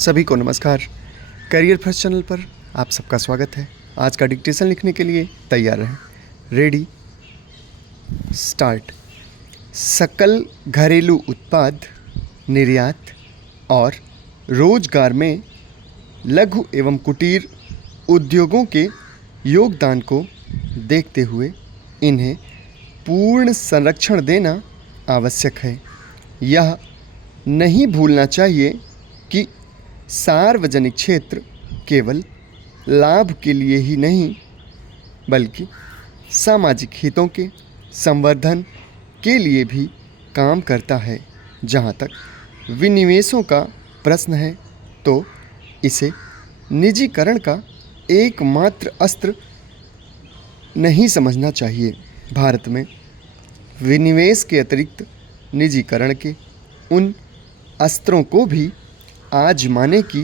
सभी को नमस्कार। करियर फर्स्ट चैनल पर आप सबका स्वागत है। आज का डिक्टेशन लिखने के लिए तैयार रहें। Ready start. सकल घरेलू उत्पाद निर्यात और रोजगार में लघु एवं कुटीर उद्योगों के योगदान को देखते हुए इन्हें पूर्ण संरक्षण देना आवश्यक है। यह नहीं भूलना चाहिए कि सार्वजनिक क्षेत्र केवल लाभ के लिए ही नहीं बल्कि सामाजिक हितों के संवर्धन के लिए भी काम करता है। जहाँ तक विनिवेशों का प्रश्न है तो इसे निजीकरण का एकमात्र अस्त्र नहीं समझना चाहिए। भारत में विनिवेश के अतिरिक्त निजीकरण के उन अस्त्रों को भी आजमाने की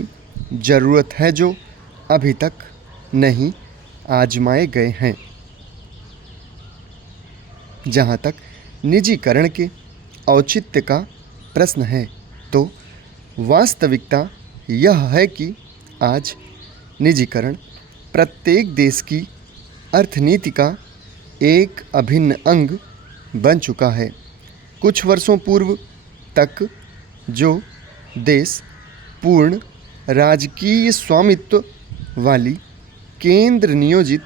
ज़रूरत है जो अभी तक नहीं आजमाए गए हैं। जहाँ तक निजीकरण के औचित्य का प्रश्न है तो वास्तविकता यह है कि आज निजीकरण प्रत्येक देश की अर्थनीति का एक अभिन्न अंग बन चुका है। कुछ वर्षों पूर्व तक जो देश पूर्ण राजकीय स्वामित्व वाली केंद्र नियोजित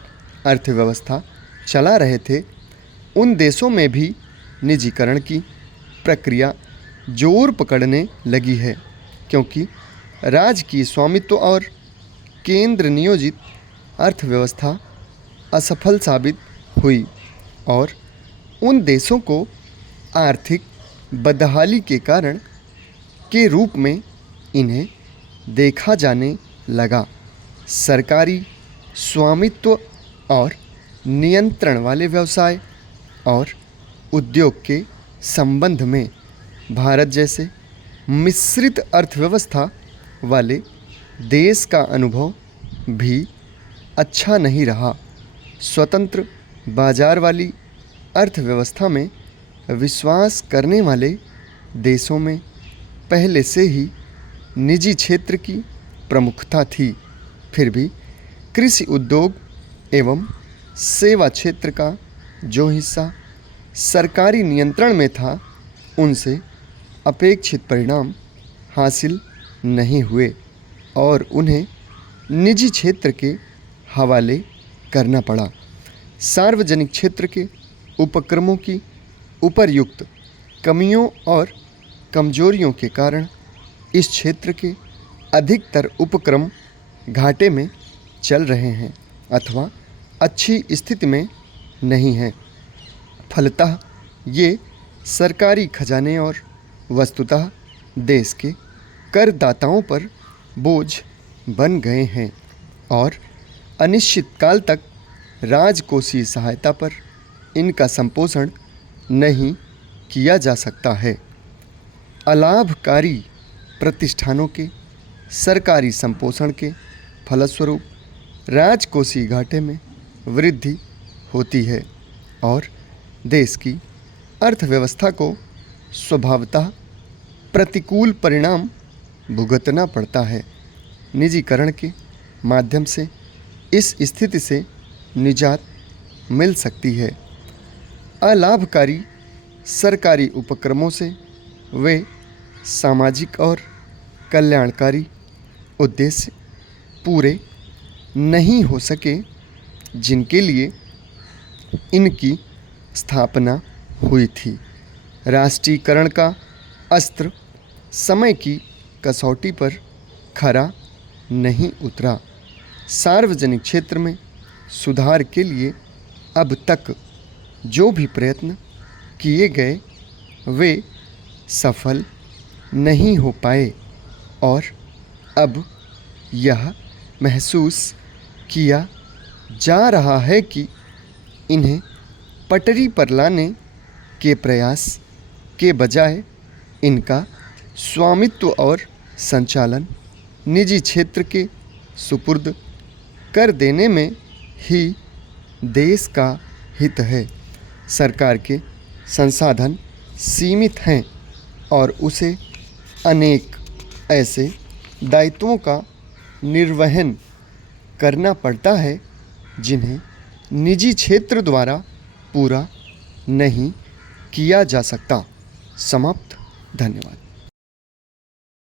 अर्थव्यवस्था चला रहे थे, उन देशों में भी निजीकरण की प्रक्रिया जोर पकड़ने लगी है, क्योंकि राजकीय स्वामित्व और केंद्र नियोजित अर्थव्यवस्था असफल साबित हुई और उन देशों को आर्थिक बदहाली के कारण के रूप में इन्हें देखा जाने लगा। सरकारी स्वामित्व और नियंत्रण वाले व्यवसाय और उद्योग के संबंध में भारत जैसे मिश्रित अर्थव्यवस्था वाले देश का अनुभव भी अच्छा नहीं रहा। स्वतंत्र बाजार वाली अर्थव्यवस्था में विश्वास करने वाले देशों में पहले से ही निजी क्षेत्र की प्रमुखता थी। फिर भी कृषि उद्योग एवं सेवा क्षेत्र का जो हिस्सा सरकारी नियंत्रण में था, उनसे अपेक्षित परिणाम हासिल नहीं हुए और उन्हें निजी क्षेत्र के हवाले करना पड़ा। सार्वजनिक क्षेत्र के उपक्रमों की उपर्युक्त कमियों और कमजोरियों के कारण इस क्षेत्र के अधिकतर उपक्रम घाटे में चल रहे हैं अथवा अच्छी स्थिति में नहीं हैं। फलतः ये सरकारी खजाने और वस्तुतः देश के करदाताओं पर बोझ बन गए हैं और अनिश्चित काल तक राजकोषीय सहायता पर इनका संपोषण नहीं किया जा सकता है। अलाभकारी प्रतिष्ठानों के सरकारी संपोषण के फलस्वरूप राजकोषीय घाटे में वृद्धि होती है और देश की अर्थव्यवस्था को स्वभावतः प्रतिकूल परिणाम भुगतना पड़ता है। निजीकरण के माध्यम से इस स्थिति से निजात मिल सकती है। अलाभकारी सरकारी उपक्रमों से वे सामाजिक और कल्याणकारी उद्देश्य पूरे नहीं हो सके जिनके लिए इनकी स्थापना हुई थी। राष्ट्रीयकरण का अस्त्र समय की कसौटी पर खरा नहीं उतरा। सार्वजनिक क्षेत्र में सुधार के लिए अब तक जो भी प्रयत्न किए गए वे सफल नहीं हो पाए और अब यह महसूस किया जा रहा है कि इन्हें पटरी पर लाने के प्रयास के बजाय इनका स्वामित्व और संचालन निजी क्षेत्र के सुपुर्द कर देने में ही देश का हित है। सरकार के संसाधन सीमित हैं और उसे अनेक ऐसे दायित्वों का निर्वहन करना पड़ता है जिन्हें निजी क्षेत्र द्वारा पूरा नहीं किया जा सकता। समाप्त। धन्यवाद।